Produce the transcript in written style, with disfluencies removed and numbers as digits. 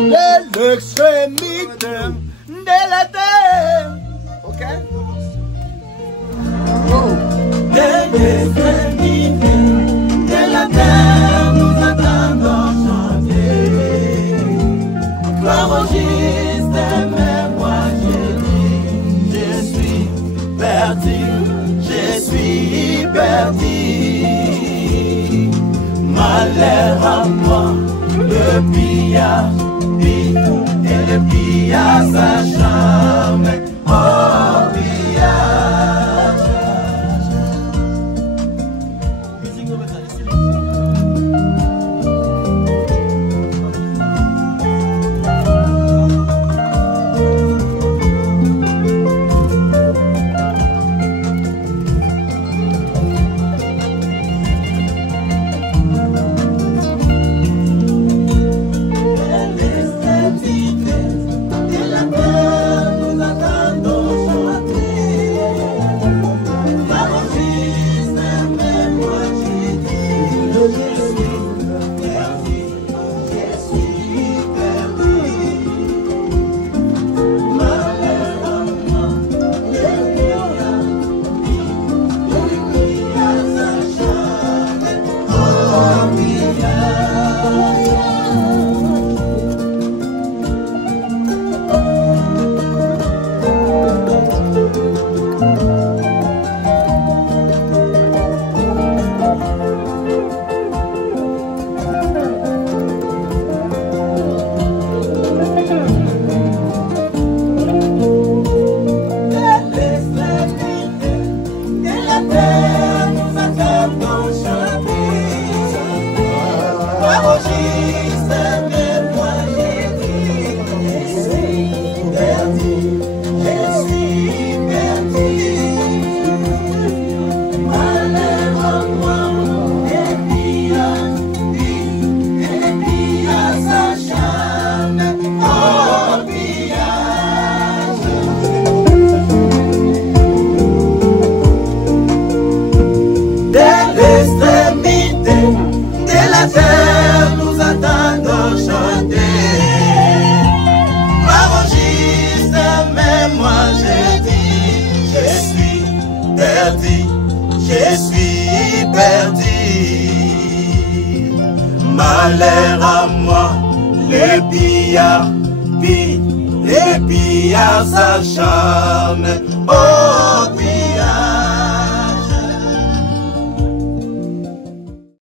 de l'extrémité de la terre. Ok? Oh. De l'extrémité de la terre, nous attendons chanter. Gloire au Christ, mais moi je suis perdu, je suis perdu. Malheur à moi, le pillage vit et le pillage s'acharne. Oh, pillage. Je suis perdu, malheur à moi, le pillard s'acharne. Oh,